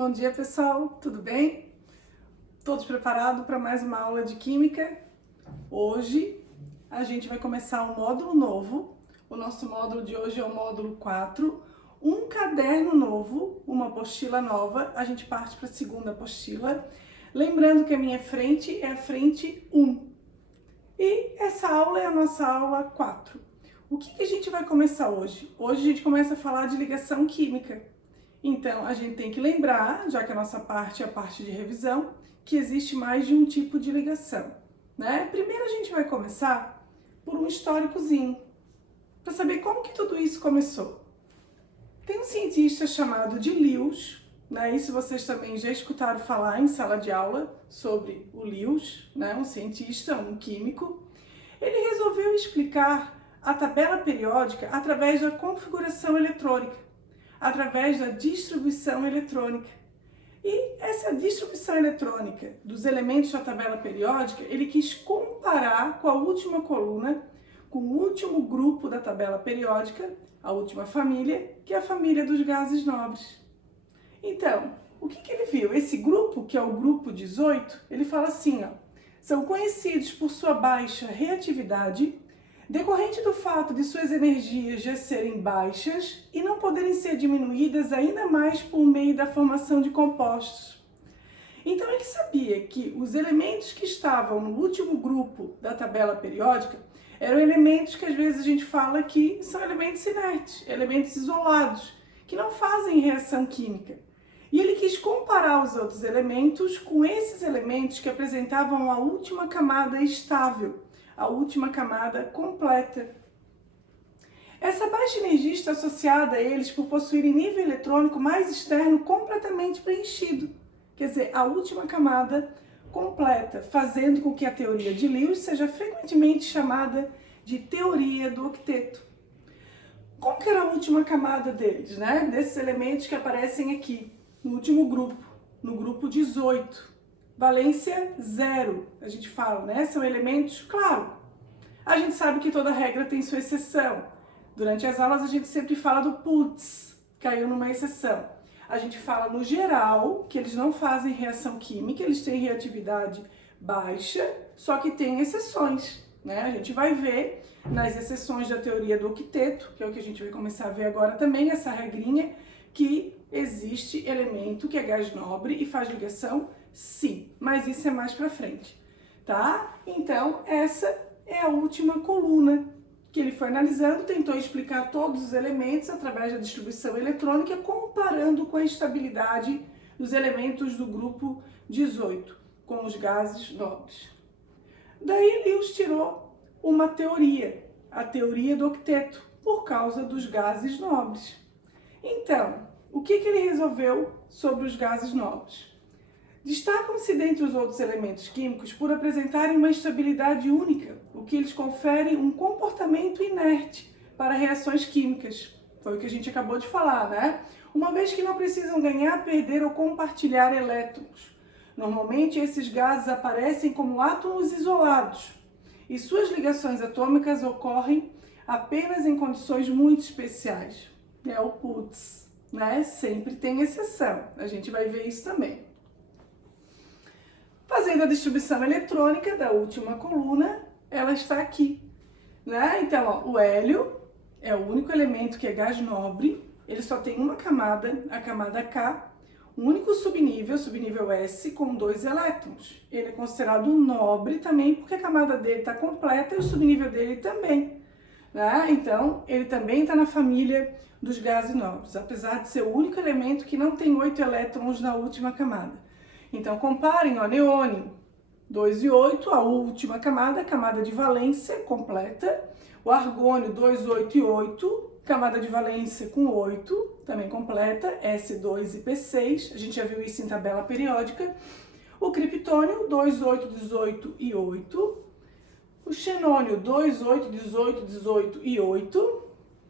Bom dia, pessoal, tudo bem? Todos preparados para mais uma aula de Química? Hoje a gente vai começar um módulo novo. O nosso módulo de hoje é o módulo 4, um caderno novo, uma apostila nova. A gente parte para a segunda apostila. Lembrando que a minha frente é a frente 1. E essa aula é a nossa aula 4. O que a gente vai começar hoje? Hoje a gente começa a falar de ligação química. Então, a gente tem que lembrar, já que a nossa parte é a parte de revisão, que existe mais de um tipo de ligação, né? Primeiro a gente vai começar por um históricozinho, para saber como que tudo isso começou. Tem um cientista chamado de Lewis, né? Isso vocês também já escutaram falar em sala de aula sobre o Lewis, né? Um cientista, um químico. Ele resolveu explicar a tabela periódica através da configuração eletrônica, através da distribuição eletrônica. E essa distribuição eletrônica dos elementos da tabela periódica, ele quis comparar com a última coluna, com o último grupo da tabela periódica, a última família, que é a família dos gases nobres. Então, o que ele viu? Esse grupo, que é o grupo 18, ele fala assim, ó, são conhecidos por sua baixa reatividade, decorrente do fato de suas energias já serem baixas e não poderem ser diminuídas ainda mais por meio da formação de compostos. Então ele sabia que os elementos que estavam no último grupo da tabela periódica eram elementos que às vezes a gente fala que são elementos inertes, elementos isolados, que não fazem reação química. E ele quis comparar os outros elementos com esses elementos que apresentavam a última camada estável, a última camada completa. Essa baixa energia está associada a eles por possuírem nível eletrônico mais externo completamente preenchido, quer dizer, a última camada completa, fazendo com que a teoria de Lewis seja frequentemente chamada de teoria do octeto. Como que era a última camada deles, né? Desses elementos que aparecem aqui, no último grupo, no grupo 18. Valência 0, a gente fala, né? São elementos, claro, a gente sabe que toda regra tem sua exceção. Durante as aulas a gente sempre fala do putz, caiu numa exceção. A gente fala no geral que eles não fazem reação química, eles têm reatividade baixa, só que tem exceções, né? A gente vai ver nas exceções da teoria do octeto, que é o que a gente vai começar a ver agora também, essa regrinha, que existe elemento que é gás nobre e faz ligação sim, mas isso é mais pra frente, tá? Então, essa é a última coluna que ele foi analisando, tentou explicar todos os elementos através da distribuição eletrônica, comparando com a estabilidade dos elementos do grupo 18, com os gases nobres. Daí Lewis tirou uma teoria, a teoria do octeto, por causa dos gases nobres. Então, o que ele resolveu sobre os gases nobres? Destacam-se dentre os outros elementos químicos por apresentarem uma estabilidade única, o que lhes confere um comportamento inerte para reações químicas. Foi o que a gente acabou de falar, né? Uma vez que não precisam ganhar, perder ou compartilhar elétrons. Normalmente esses gases aparecem como átomos isolados e suas ligações atômicas ocorrem apenas em condições muito especiais. É o putz, né? Sempre tem exceção, a gente vai ver isso também. Fazendo a distribuição eletrônica da última coluna, ela está aqui, né? Então, ó, o hélio é o único elemento que é gás nobre, ele só tem uma camada, a camada K, um único subnível, subnível S, com 2 elétrons. Ele é considerado nobre também porque a camada dele está completa e o subnível dele também, né? Então, ele também está na família dos gases nobres, apesar de ser o único elemento que não tem 8 elétrons na última camada. Então, comparem, ó, neônio, 2 e 8, a última camada, camada de valência completa. O argônio, 2, 8 e 8, camada de valência com 8, também completa, S2 e P6, a gente já viu isso em tabela periódica. O criptônio, 2, 8, 18 e 8. O xenônio, 2, 8, 18, 18 e 8.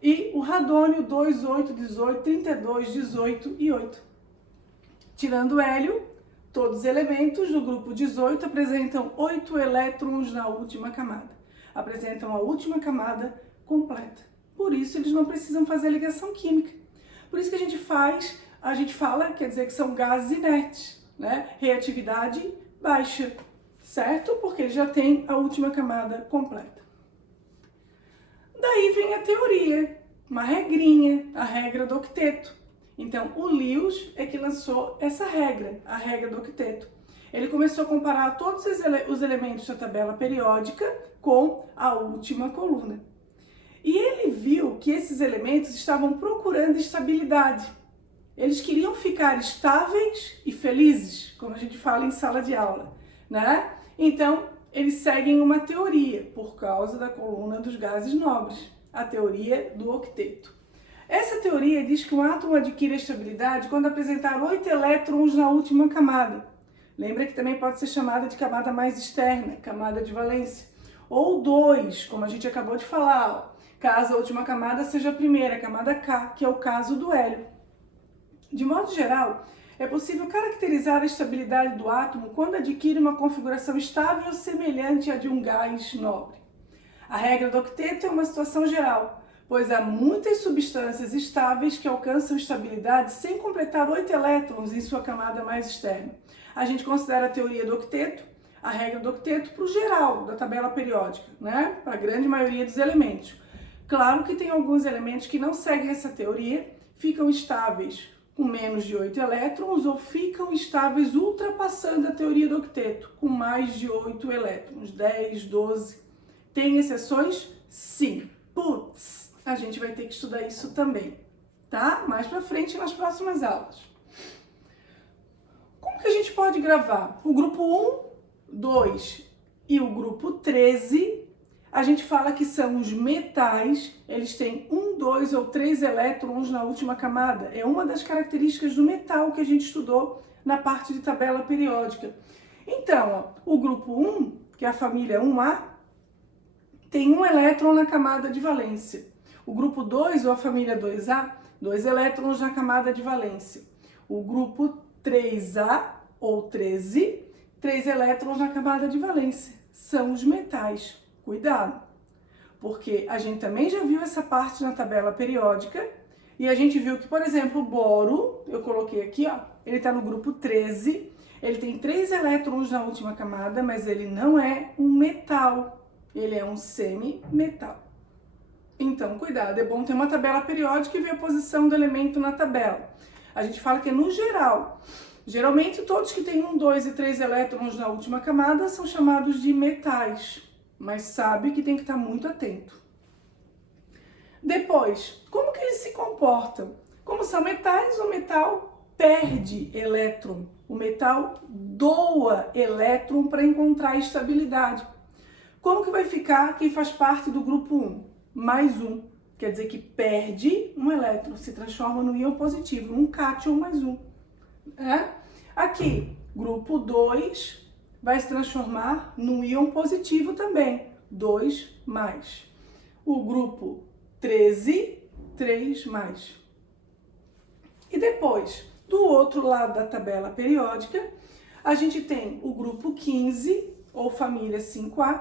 E o radônio, 2, 8, 18, 32, 18 e 8. Tirando o hélio, todos os elementos do grupo 18 apresentam 8 elétrons na última camada. Apresentam a última camada completa. Por isso, eles não precisam fazer ligação química. Por isso que a gente faz a gente fala, quer dizer que são gases inertes, né? Reatividade baixa, certo? Porque ele já tem a última camada completa. Daí vem a teoria, uma regrinha, a regra do octeto. Então, o Lewis é que lançou essa regra, a regra do octeto. Ele começou a comparar todos os elementos da tabela periódica com a última coluna. E ele viu que esses elementos estavam procurando estabilidade. Eles queriam ficar estáveis e felizes, como a gente fala em sala de aula, né? Então, eles seguem uma teoria, por causa da coluna dos gases nobres, a teoria do octeto. Essa teoria diz que um átomo adquire estabilidade quando apresentar 8 elétrons na última camada. Lembra que também pode ser chamada de camada mais externa, camada de valência. Ou 2, como a gente acabou de falar, caso a última camada seja a primeira, a camada K, que é o caso do hélio. De modo geral, é possível caracterizar a estabilidade do átomo quando adquire uma configuração estável semelhante à de um gás nobre. A regra do octeto é uma situação geral, pois há muitas substâncias estáveis que alcançam estabilidade sem completar 8 elétrons em sua camada mais externa. A gente considera a teoria do octeto, a regra do octeto, para o geral da tabela periódica, né? Para a grande maioria dos elementos. Claro que tem alguns elementos que não seguem essa teoria, ficam estáveis com menos de 8 elétrons ou ficam estáveis ultrapassando a teoria do octeto, com mais de 8 elétrons, 10, 12. Tem exceções? Sim. Putz, a gente vai ter que estudar isso também, tá? Mais pra frente nas próximas aulas. Como que a gente pode gravar? O grupo 1, 2 e o grupo 13, a gente fala que são os metais, eles têm 1, 2 ou 3 elétrons na última camada. É uma das características do metal que a gente estudou na parte de tabela periódica. Então, ó, o grupo 1, que é a família 1A, tem 1 elétron na camada de valência. O grupo 2, ou a família 2A, 2 elétrons na camada de valência. O grupo 3A, ou 13, 3 elétrons na camada de valência. São os metais. Cuidado, porque a gente também já viu essa parte na tabela periódica e a gente viu que, por exemplo, o boro, eu coloquei aqui, ó, ele está no grupo 13, ele tem 3 elétrons na última camada, mas ele não é um metal, ele é um semimetal. Então, cuidado, é bom ter uma tabela periódica e ver a posição do elemento na tabela. A gente fala que é no geral. Geralmente, todos que têm 1, 2 e 3 elétrons na última camada são chamados de metais. Mas sabe que tem que estar muito atento. Depois, como que eles se comportam? Como são metais, o metal perde elétron. O metal doa elétron para encontrar estabilidade. Como que vai ficar quem faz parte do grupo 1? Mais 1. Quer dizer que perde um elétron, se transforma no íon positivo, um cátion mais 1. Aqui, grupo 2... vai se transformar num íon positivo também, 2 mais. O grupo 13, 3 mais. E depois, do outro lado da tabela periódica, a gente tem o grupo 15, ou família 5A.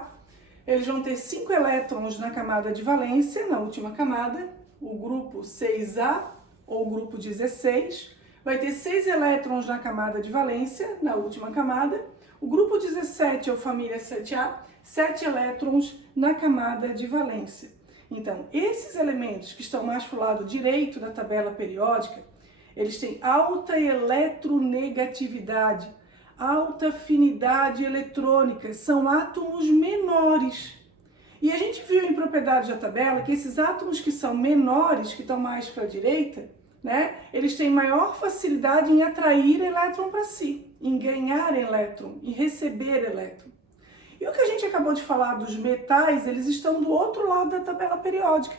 Eles vão ter 5 elétrons na camada de valência, na última camada. O grupo 6A, ou grupo 16, vai ter 6 elétrons na camada de valência, na última camada. O grupo 17, ou família 7A, 7 elétrons na camada de valência. Então, esses elementos que estão mais para o lado direito da tabela periódica, eles têm alta eletronegatividade, alta afinidade eletrônica, são átomos menores. E a gente viu em propriedades da tabela que esses átomos que são menores, que estão mais para a direita, né, eles têm maior facilidade em atrair elétron para si, em ganhar elétron, em receber elétron. E o que a gente acabou de falar dos metais, eles estão do outro lado da tabela periódica,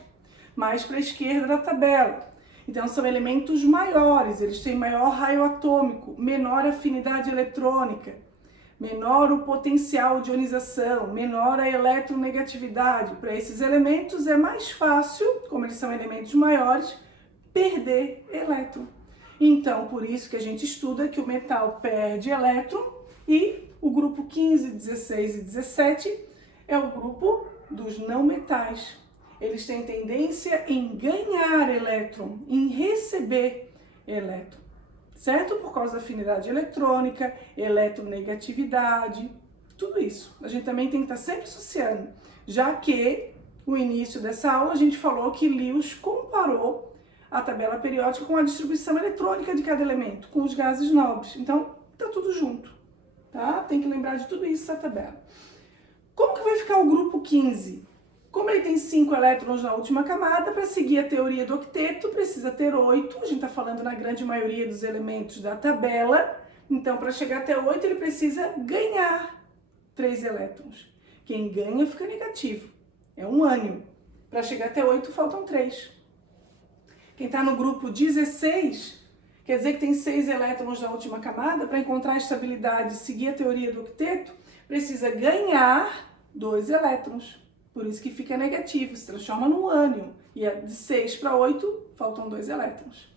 mais para a esquerda da tabela. Então são elementos maiores, eles têm maior raio atômico, menor afinidade eletrônica, menor o potencial de ionização, menor a eletronegatividade. Para esses elementos é mais fácil, como eles são elementos maiores, perder elétron. Então, por isso que a gente estuda que o metal perde elétron e o grupo 15, 16 e 17 é o grupo dos não metais. Eles têm tendência em ganhar elétron, em receber elétron. certo? Por causa da afinidade eletrônica, eletronegatividade, tudo isso. A gente também tem que estar sempre associando, já que no início dessa aula a gente falou que Lewis comparou a tabela periódica com a distribuição eletrônica de cada elemento, com os gases nobres. Então, tá tudo junto, tá? Tem que lembrar de tudo isso essa tabela. Como que vai ficar o grupo 15? Como ele tem 5 elétrons na última camada, para seguir a teoria do octeto, precisa ter 8. A gente está falando na grande maioria dos elementos da tabela. Então, para chegar até 8, ele precisa ganhar 3 elétrons. Quem ganha fica negativo. É um ânion. Para chegar até 8, faltam 3. Quem está no grupo 16, quer dizer que tem 6 elétrons na última camada. Para encontrar a estabilidade e seguir a teoria do octeto, precisa ganhar 2 elétrons. Por isso que fica negativo, se transforma num ânion. E de 6 para 8, faltam 2 elétrons.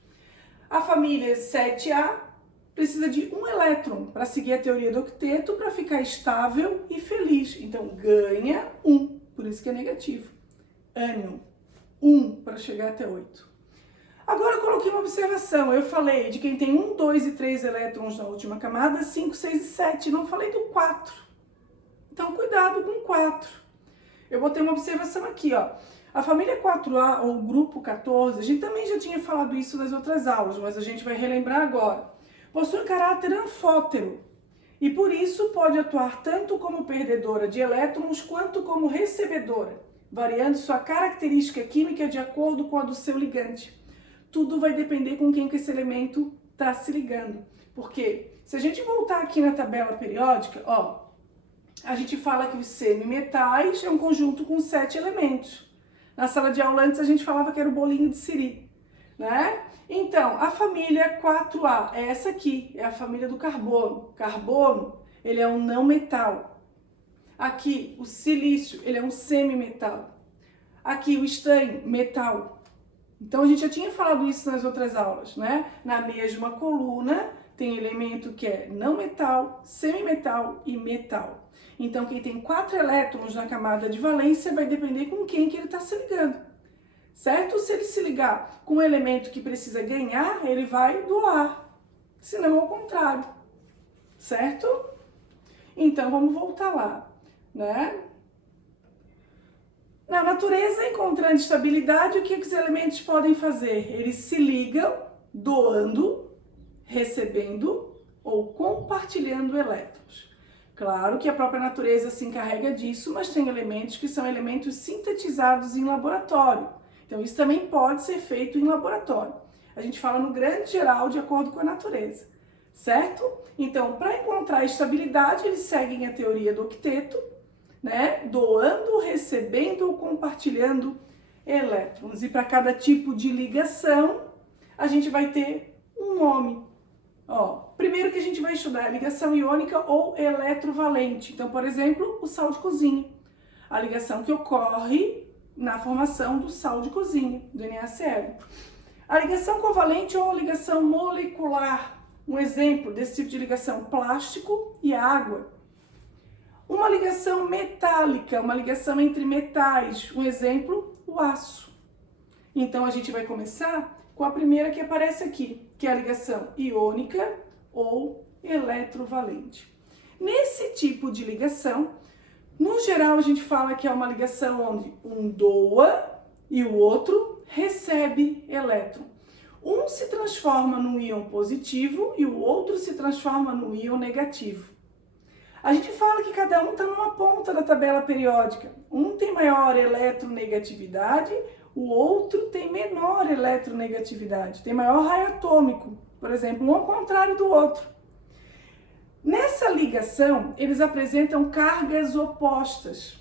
A família 7A precisa de 1 elétron para seguir a teoria do octeto, para ficar estável e feliz. Então, ganha 1, por isso que é negativo. Ânion, 1 para chegar até 8. Agora eu coloquei uma observação. Eu falei de quem tem 1, 2 e 3 elétrons na última camada, 5, 6 e 7. Não falei do 4. Então, cuidado com 4. Eu botei uma observação aqui, ó. A família 4A, ou grupo 14, a gente também já tinha falado isso nas outras aulas, mas a gente vai relembrar agora. Possui caráter anfótero e por isso pode atuar tanto como perdedora de elétrons quanto como recebedora, variando sua característica química de acordo com a do seu ligante. Tudo vai depender com quem que esse elemento está se ligando. Porque se a gente voltar aqui na tabela periódica, ó, a gente fala que os semimetais é um conjunto com 7 elementos. Na sala de aula antes a gente falava que era o bolinho de siri, né? Então, a família 4A é essa aqui, é a família do carbono. Carbono, ele é um não metal. Aqui, o silício, ele é um semimetal. Aqui, o estânio, metal. Então, a gente já tinha falado isso nas outras aulas, né? Na mesma coluna, tem elemento que é não metal, semimetal e metal. Então, quem tem 4 elétrons na camada de valência vai depender com quem que ele está se ligando, certo? Se ele se ligar com um elemento que precisa ganhar, ele vai doar, senão ao contrário, certo? Então, vamos voltar lá, né? Na natureza, encontrando estabilidade, o que os elementos podem fazer? Eles se ligam doando, recebendo ou compartilhando elétrons. Claro que a própria natureza se encarrega disso, mas tem elementos que são elementos sintetizados em laboratório. Então, isso também pode ser feito em laboratório. A gente fala no grande geral de acordo com a natureza, certo? Então, para encontrar estabilidade, eles seguem a teoria do octeto, né? Doando, recebendo ou compartilhando elétrons. E para cada tipo de ligação, a gente vai ter um nome. Ó, primeiro que a gente vai estudar a ligação iônica ou eletrovalente. Então, por exemplo, o sal de cozinha. A ligação que ocorre na formação do sal de cozinha, do NaCl. A ligação covalente ou a ligação molecular. Um exemplo desse tipo de ligação, plástico e água. Uma ligação metálica, uma ligação entre metais. Um exemplo, o aço. Então, a gente vai começar com a primeira que aparece aqui, que é a ligação iônica ou eletrovalente. Nesse tipo de ligação, no geral a gente fala que é uma ligação onde um doa e o outro recebe elétron. Um se transforma num íon positivo e o outro se transforma num íon negativo. A gente fala que cada um está numa ponta da tabela periódica. Um tem maior eletronegatividade, o outro tem menor eletronegatividade, tem maior raio atômico, por exemplo, um ao contrário do outro. Nessa ligação, eles apresentam cargas opostas.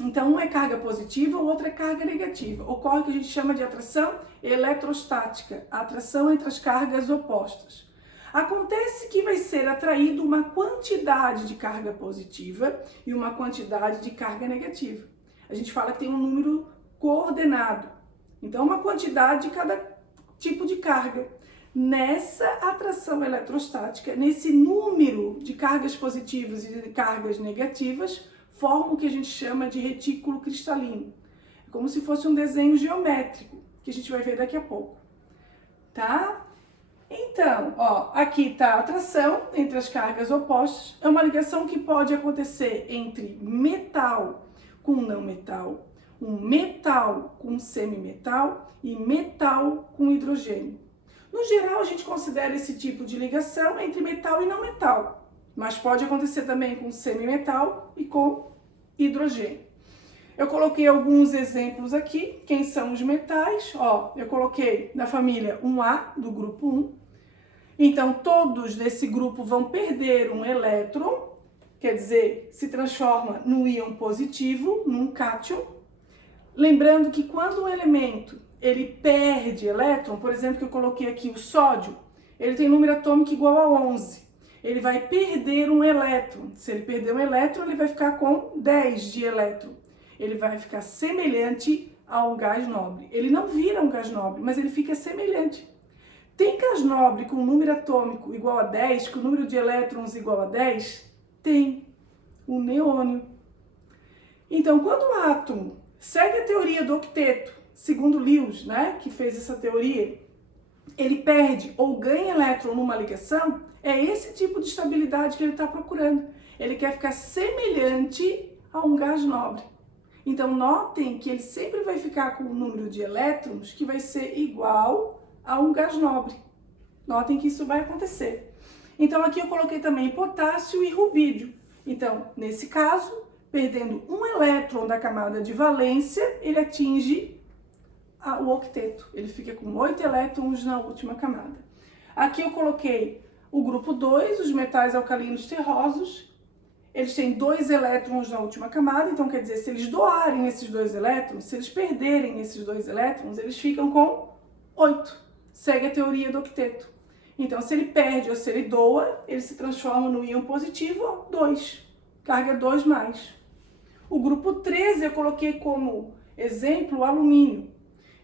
Então, um é carga positiva, o outro é carga negativa. Ocorre o que a gente chama de atração eletrostática, a atração entre as cargas opostas. Acontece que vai ser atraído uma quantidade de carga positiva e uma quantidade de carga negativa. A gente fala que tem um número coordenado. Então, uma quantidade de cada tipo de carga. Nessa atração eletrostática, nesse número de cargas positivas e de cargas negativas, forma o que a gente chama de retículo cristalino. É como se fosse um desenho geométrico, que a gente vai ver daqui a pouco. Tá? Então, Então, ó, aqui está a atração entre as cargas opostas. É uma ligação que pode acontecer entre metal com não metal, um metal com semimetal e metal com hidrogênio. No geral, a gente considera esse tipo de ligação entre metal e não metal, mas pode acontecer também com semimetal e com hidrogênio. Eu coloquei alguns exemplos aqui. Quem são os metais? Ó, eu coloquei da família 1A, do grupo 1. Então, todos desse grupo vão perder um elétron, quer dizer, se transforma no íon positivo, num cátion. Lembrando que quando um elemento ele perde elétron, por exemplo, que eu coloquei aqui o sódio, ele tem número atômico igual a 11. Ele vai perder um elétron. Se ele perder um elétron, ele vai ficar com 10 de elétron. Ele vai ficar semelhante a um gás nobre. Ele não vira um gás nobre, mas ele fica semelhante. Tem gás nobre com número atômico igual a 10, com número de elétrons igual a 10? Tem. O neônio. Então, quando o átomo segue a teoria do octeto, segundo Lewis, né, que fez essa teoria, ele perde ou ganha elétron numa ligação, é esse tipo de estabilidade que ele está procurando. Ele quer ficar semelhante a um gás nobre. Então, notem que ele sempre vai ficar com um número de elétrons que vai ser igual a um gás nobre. Notem que isso vai acontecer. Então, aqui eu coloquei também potássio e rubídio. Então, nesse caso, perdendo um elétron da camada de valência, ele atinge o octeto. Ele fica com 8 elétrons na última camada. Aqui eu coloquei o grupo 2, os metais alcalinos terrosos. Eles têm 2 elétrons na última camada, então quer dizer, se eles doarem esses 2 elétrons, se eles perderem esses 2 elétrons, eles ficam com 8. Segue a teoria do octeto. Então, se ele perde ou se ele doa, ele se transforma no íon positivo 2, carga 2 mais. O grupo 13 eu coloquei como exemplo o alumínio.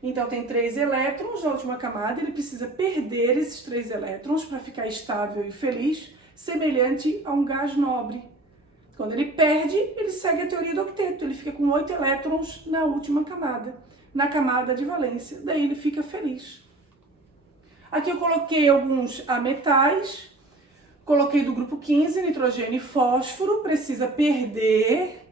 Então, tem 3 elétrons na última camada, ele precisa perder esses 3 elétrons para ficar estável e feliz, semelhante a um gás nobre. Quando ele perde, ele segue a teoria do octeto, ele fica com 8 elétrons na última camada, na camada de valência, daí ele fica feliz. Aqui eu coloquei alguns ametais, coloquei do grupo 15, nitrogênio e fósforo, precisa perder,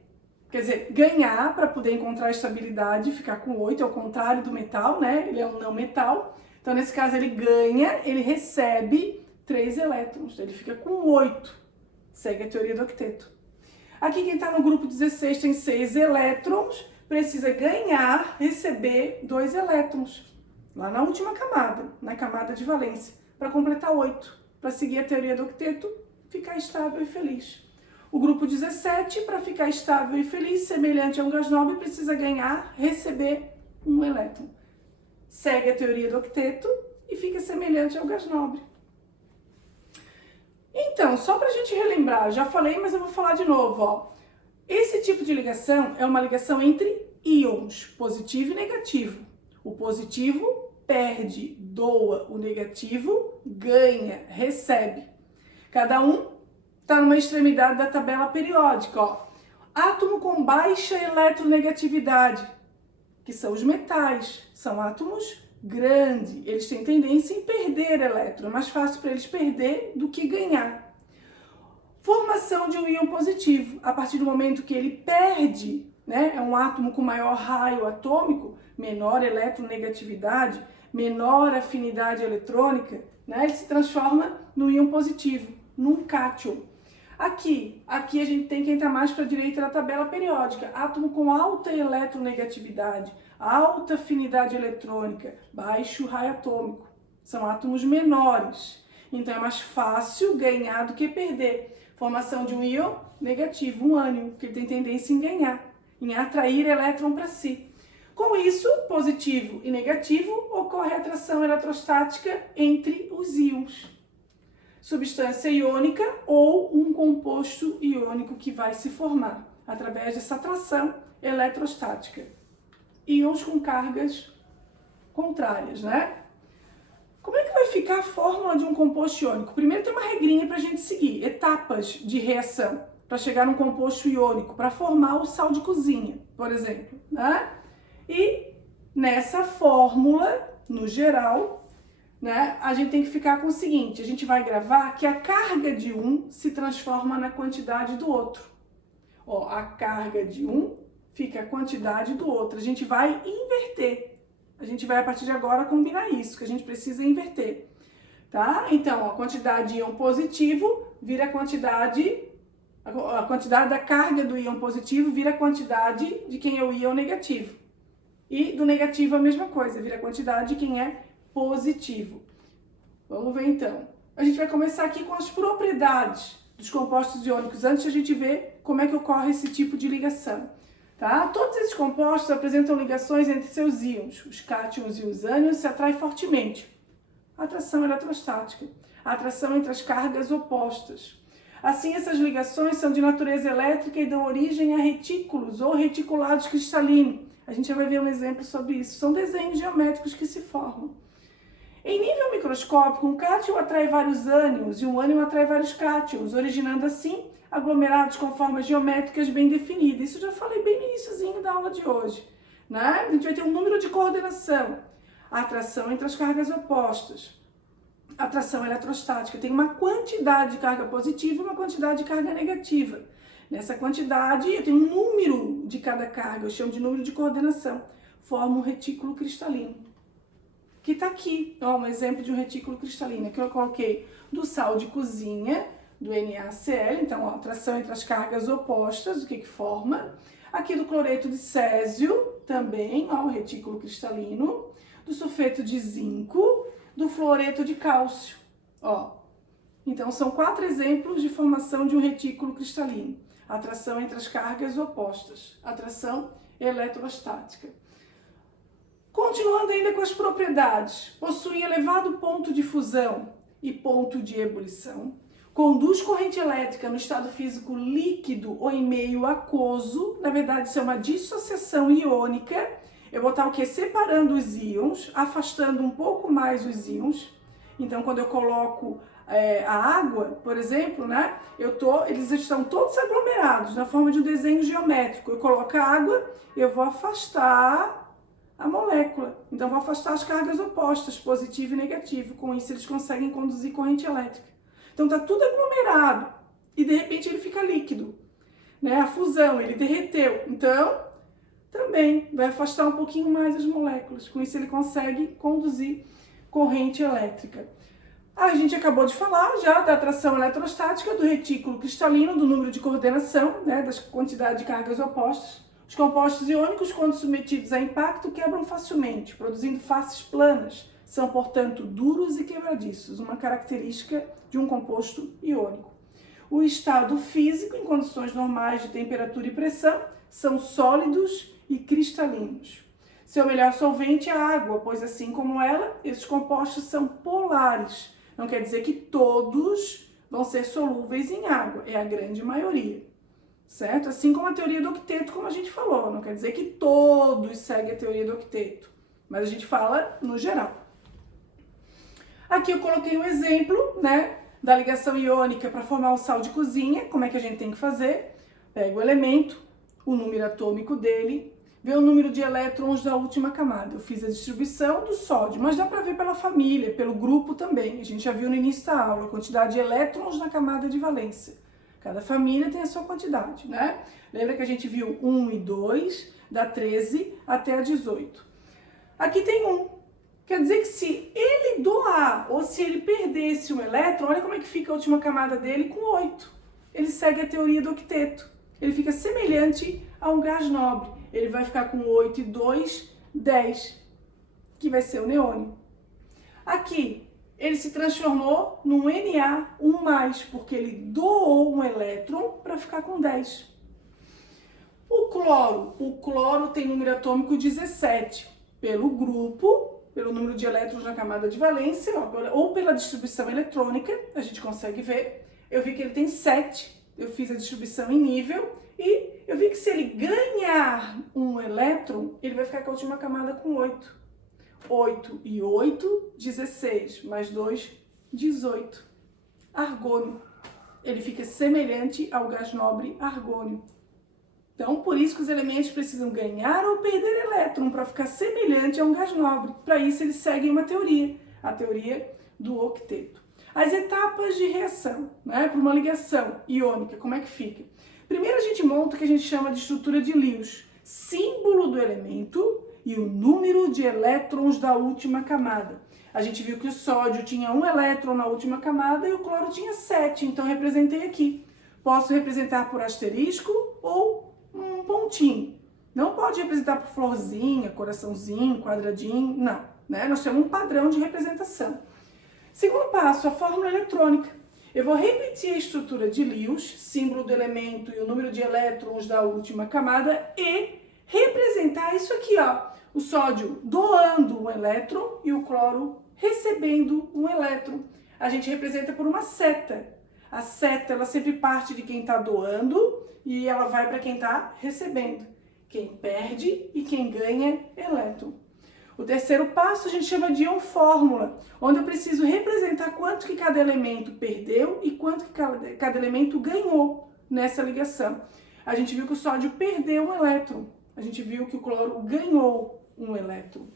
quer dizer, ganhar para poder encontrar estabilidade, ficar com 8, ao contrário do metal, né? Ele é um não metal. Então, nesse caso, ele ganha, ele recebe 3 elétrons, ele fica com 8, segue a teoria do octeto. Aqui quem está no grupo 16 tem 6 elétrons, precisa ganhar, receber 2 elétrons, lá na última camada, na camada de valência, para completar 8, para seguir a teoria do octeto, ficar estável e feliz. O grupo 17, para ficar estável e feliz, semelhante a um gás nobre, precisa ganhar, receber 1 elétron. Segue a teoria do octeto e fica semelhante ao gás nobre. Então, só para a gente relembrar, já falei, mas eu vou falar de novo, ó. Esse tipo de ligação é uma ligação entre íons, positivo e negativo. O positivo perde, doa, o negativo ganha, recebe. Cada um está numa extremidade da tabela periódica, ó. Átomo com baixa eletronegatividade, que são os metais, são átomos grandes, eles têm tendência em perder elétron, é mais fácil para eles perder do que ganhar. Formação de um íon positivo, a partir do momento que ele perde, né, é um átomo com maior raio atômico, menor eletronegatividade, menor afinidade eletrônica, né, ele se transforma no íon positivo, num cátion. Aqui a gente tem que entrar mais para a direita da tabela periódica, átomo com alta eletronegatividade, alta afinidade eletrônica, baixo raio atômico. São átomos menores, então é mais fácil ganhar do que perder. Formação de um íon negativo, um ânion, que tem tendência em ganhar, em atrair elétron para si. Com isso, positivo e negativo, ocorre atração eletrostática entre os íons. Substância iônica ou um composto iônico que vai se formar através dessa atração eletrostática. Íons com cargas contrárias, né? Como é que vai ficar a fórmula de um composto iônico? Primeiro tem uma regrinha para a gente seguir, etapas de reação para chegar num composto iônico, para formar o sal de cozinha, por exemplo, né? E nessa fórmula, no geral, né, a gente tem que ficar com o seguinte, a gente vai gravar que a carga de um se transforma na quantidade do outro. Ó, a carga de um fica a quantidade do outro. A gente vai inverter. A gente vai, a partir de agora, combinar isso, que a gente precisa inverter. Tá? Então, a quantidade de íon positivo vira a quantidade da carga do íon positivo vira a quantidade de quem é o íon negativo. E do negativo a mesma coisa, vira a quantidade de quem é positivo. Vamos ver então. A gente vai começar aqui com as propriedades dos compostos iônicos, antes de a gente ver como é que ocorre esse tipo de ligação. Tá? Todos esses compostos apresentam ligações entre seus íons. Os cátions e os ânions se atraem fortemente. Atração eletrostática. Atração entre as cargas opostas. Assim, essas ligações são de natureza elétrica e dão origem a retículos ou reticulados cristalinos. A gente já vai ver um exemplo sobre isso. São desenhos geométricos que se formam. Em nível microscópico, um cátion atrai vários ânions e um ânion atrai vários cátions, originando assim aglomerados com formas geométricas bem definidas. Isso eu já falei bem no iniciozinho da aula de hoje. Né? A gente vai ter um número de coordenação. A atração entre as cargas opostas. A atração eletrostática tem uma quantidade de carga positiva e uma quantidade de carga negativa. Nessa quantidade, eu tenho um número de cada carga, eu chamo de número de coordenação. Forma um retículo cristalino. Que está aqui, ó, um exemplo de um retículo cristalino, que eu coloquei do sal de cozinha, do NaCl, então, ó, atração entre as cargas opostas, o que forma. Aqui do cloreto de césio, também, ó, um retículo cristalino. Do sulfeto de zinco, do fluoreto de cálcio, ó. Então, são 4 exemplos de formação de um retículo cristalino. Atração entre as cargas opostas, atração eletrostática. Continuando ainda com as propriedades, possui elevado ponto de fusão e ponto de ebulição, conduz corrente elétrica no estado físico líquido ou em meio aquoso, na verdade isso é uma dissociação iônica. Eu vou estar o quê? Separando os íons, afastando um pouco mais os íons. Então, quando eu coloco a água, por exemplo, né, eles estão todos aglomerados na forma de um desenho geométrico. Eu coloco a água, eu vou afastar a molécula. Então, vou afastar as cargas opostas, positivo e negativo. Com isso, eles conseguem conduzir corrente elétrica. Então, está tudo aglomerado e, de repente, ele fica líquido. Né? A fusão, ele derreteu. Então, também vai afastar um pouquinho mais as moléculas. Com isso, ele consegue conduzir corrente elétrica. A gente acabou de falar já da atração eletrostática, do retículo cristalino, do número de coordenação, né, das quantidades de cargas opostas. Os compostos iônicos, quando submetidos a impacto, quebram facilmente, produzindo faces planas. São, portanto, duros e quebradiços, uma característica de um composto iônico. O estado físico, em condições normais de temperatura e pressão, são sólidos e cristalinos. Seu melhor solvente é a água, pois assim como ela, esses compostos são polares. Não quer dizer que todos vão ser solúveis em água, é a grande maioria, certo? Assim como a teoria do octeto, como a gente falou, não quer dizer que todos seguem a teoria do octeto, mas a gente fala no geral. Aqui eu coloquei um exemplo, né, da ligação iônica para formar o sal de cozinha. Como é que a gente tem que fazer? Pega o elemento, o número atômico dele, vê o número de elétrons da última camada. Eu fiz a distribuição do sódio, mas dá para ver pela família, pelo grupo também. A gente já viu no início da aula a quantidade de elétrons na camada de valência. Cada família tem a sua quantidade, né? Lembra que a gente viu 1 e 2, da 13 até a 18. Aqui tem 1. Quer dizer que se ele doar ou se ele perdesse um elétron, olha como é que fica a última camada dele com 8. Ele segue a teoria do octeto. Ele fica semelhante a um gás nobre. Ele vai ficar com 8 e 2, 10, que vai ser o neônio. Aqui, ele se transformou num Na1+, porque ele doou um elétron para ficar com 10. O cloro tem número atômico 17. Pelo grupo, pelo número de elétrons na camada de valência, ou pela distribuição eletrônica, a gente consegue ver. Eu vi que ele tem 7. Eu fiz a distribuição em nível e eu vi que se ele ganhar um elétron, ele vai ficar com a última camada com 8. 8 e 8, 16, mais 2, 18. Argônio. Ele fica semelhante ao gás nobre argônio. Então, por isso que os elementos precisam ganhar ou perder elétron para ficar semelhante a um gás nobre. Para isso, eles seguem uma teoria, a teoria do octeto. As etapas de reação, né, para uma ligação iônica, como é que fica? Primeiro a gente monta o que a gente chama de estrutura de Lewis, símbolo do elemento e o número de elétrons da última camada. A gente viu que o sódio tinha 1 elétron na última camada e o cloro tinha 7, então representei aqui. Posso representar por asterisco ou um pontinho. Não pode representar por florzinha, coraçãozinho, quadradinho, não. Né? Nós temos um padrão de representação. Segundo passo, a fórmula eletrônica. Eu vou repetir a estrutura de Lewis, símbolo do elemento e o número de elétrons da última camada e representar isso aqui, ó. O sódio doando um elétron e o cloro recebendo um elétron. A gente representa por uma seta. A seta, ela sempre parte de quem está doando e ela vai para quem está recebendo. Quem perde e quem ganha elétron. O terceiro passo a gente chama de íon-fórmula, onde eu preciso representar quanto que cada elemento perdeu e quanto que cada elemento ganhou nessa ligação. A gente viu que o sódio perdeu um elétron. A gente viu que o cloro ganhou um elétron.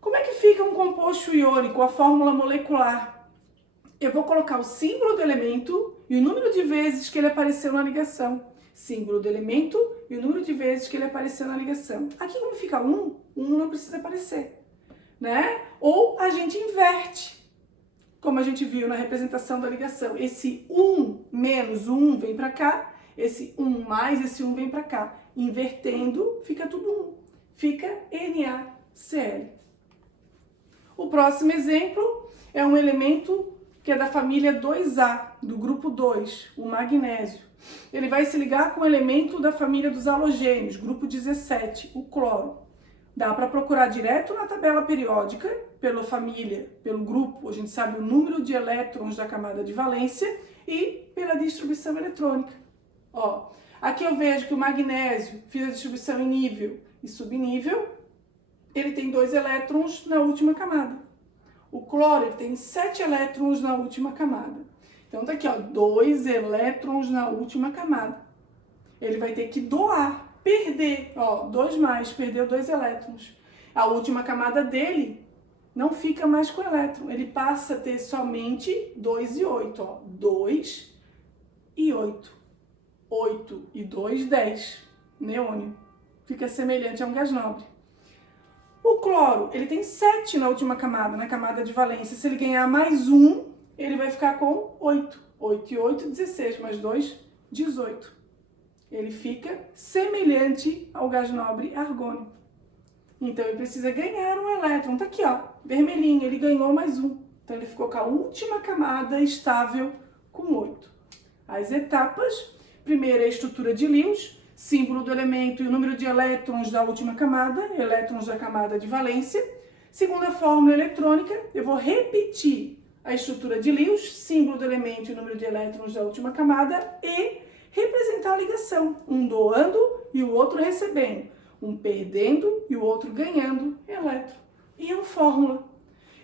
Como é que fica um composto iônico, a fórmula molecular? Eu vou colocar o símbolo do elemento e o número de vezes que ele apareceu na ligação. Símbolo do elemento e o número de vezes que ele apareceu na ligação. Aqui como fica 1, 1 não precisa aparecer, né? Ou a gente inverte, como a gente viu na representação da ligação. Esse 1 menos 1 vem para cá, esse 1 mais esse 1 vem para cá. Invertendo, fica tudo 1. Fica NaCl. O próximo exemplo é um elemento que é da família 2A, do grupo 2, o magnésio. Ele vai se ligar com o elemento da família dos halogênios, grupo 17, o cloro. Dá para procurar direto na tabela periódica, pela família, pelo grupo, a gente sabe o número de elétrons da camada de valência e pela distribuição eletrônica. Ó, aqui eu vejo que o magnésio, fiz a distribuição em nível e subnível, ele tem 2 elétrons na última camada. O cloro ele tem 7 elétrons na última camada. Então tá aqui, ó, 2 elétrons na última camada. Ele vai ter que doar, perder, ó, 2 mais, perdeu 2 elétrons. A última camada dele não fica mais com elétron, ele passa a ter somente 2 e 8, ó, 2 e 8. 8 e 2, 10, neônio. Fica semelhante a um gás nobre. O cloro, ele tem 7 na última camada, na camada de valência. Se ele ganhar mais 1, ele vai ficar com 8. 8 e 8, 16, mais 2, 18. Ele fica semelhante ao gás nobre argônio. Então, ele precisa ganhar um elétron. Tá aqui, ó, vermelhinho, ele ganhou mais 1. Então, ele ficou com a última camada estável com 8. As etapas, primeiro é a estrutura de Lewis, símbolo do elemento e o número de elétrons da última camada, elétrons da camada de valência. Segunda fórmula eletrônica, eu vou repetir a estrutura de Lewis, símbolo do elemento e o número de elétrons da última camada e representar a ligação, um doando e o outro recebendo, um perdendo e o outro ganhando elétron. E a fórmula.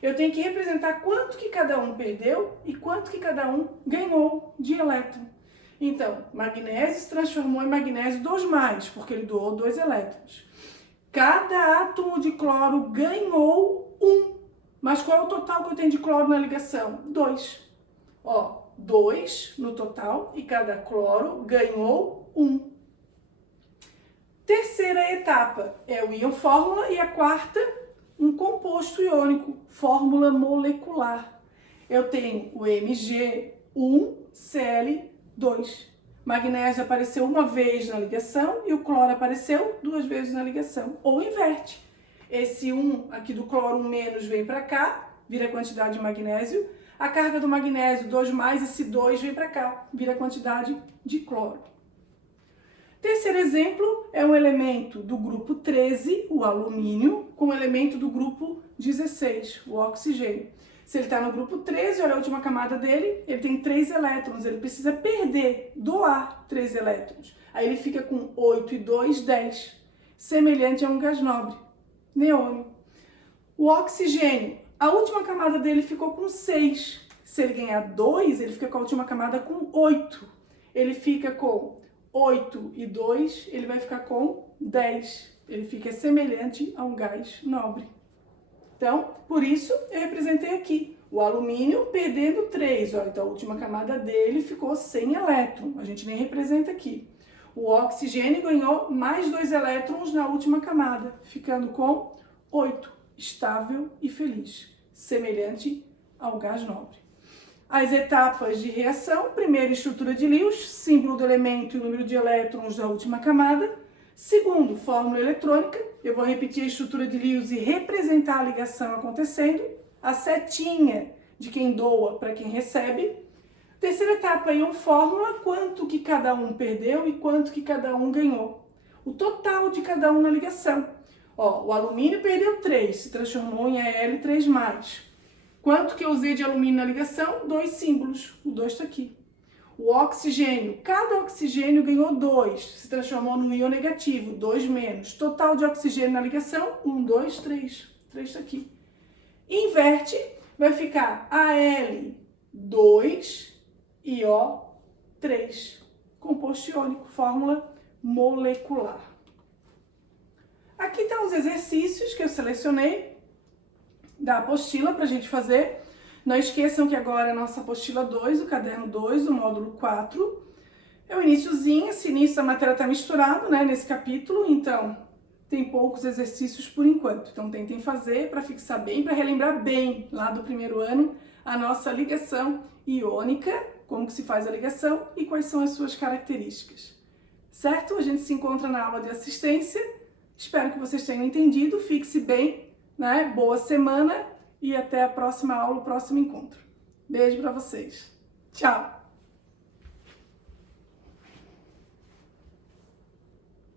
Eu tenho que representar quanto que cada um perdeu e quanto que cada um ganhou de elétron. Então, magnésio se transformou em magnésio 2+, porque ele doou 2 elétrons. Cada átomo de cloro ganhou 1. Mas qual é o total que eu tenho de cloro na ligação? 2. Ó, 2 no total e cada cloro ganhou 1. Terceira etapa é o íon-fórmula e a quarta, um composto iônico, fórmula molecular. Eu tenho o Mg1Cl2. Magnésio apareceu uma vez na ligação e o cloro apareceu 2 vezes na ligação. Ou inverte. Esse 1 aqui do cloro, 1 menos, vem para cá, vira a quantidade de magnésio. A carga do magnésio, 2+, esse 2 vem para cá, vira a quantidade de cloro. Terceiro exemplo é um elemento do grupo 13, o alumínio, com o elemento do grupo 16, o oxigênio. Se ele está no grupo 13, olha a última camada dele, ele tem 3 elétrons, ele precisa perder, doar 3 elétrons. Aí ele fica com 8 e 2, 10, semelhante a um gás nobre, neônio. O oxigênio, a última camada dele ficou com 6. Se ele ganhar 2, ele fica com a última camada com 8. Ele fica com 8 e 2, ele vai ficar com 10. Ele fica semelhante a um gás nobre. Então, por isso eu representei aqui. O alumínio perdendo 3, ó, então a última camada dele ficou sem elétron, a gente nem representa aqui. O oxigênio ganhou mais 2 elétrons na última camada, ficando com 8, estável e feliz, semelhante ao gás nobre. As etapas de reação: primeiro, estrutura de Lewis, símbolo do elemento e o número de elétrons da última camada. Segundo, fórmula eletrônica, eu vou repetir a estrutura de Lewis e representar a ligação acontecendo. A setinha de quem doa para quem recebe. Terceira etapa, íon fórmula, quanto que cada um perdeu e quanto que cada um ganhou. O total de cada um na ligação. Ó, o alumínio perdeu 3, se transformou em Al3+. Quanto que eu usei de alumínio na ligação? 2 símbolos, o 2 está aqui. O oxigênio, cada oxigênio ganhou 2, se transformou no íon negativo, 2-. Total de oxigênio na ligação, 1, 2, 3. 3 está aqui. Inverte, vai ficar Al2IO3, composto iônico, fórmula molecular. Aqui estão os exercícios que eu selecionei da apostila para a gente fazer. Não esqueçam que agora é a nossa apostila 2, o caderno 2, o módulo 4. É o iniciozinho, esse início da matéria está misturado, né, nesse capítulo, então tem poucos exercícios por enquanto. Então tentem fazer para fixar bem, para relembrar bem lá do primeiro ano a nossa ligação iônica, como que se faz a ligação e quais são as suas características. Certo? A gente se encontra na aula de assistência. Espero que vocês tenham entendido. Fixe bem, né? Boa semana e até a próxima aula, o próximo encontro. Beijo para vocês. Tchau!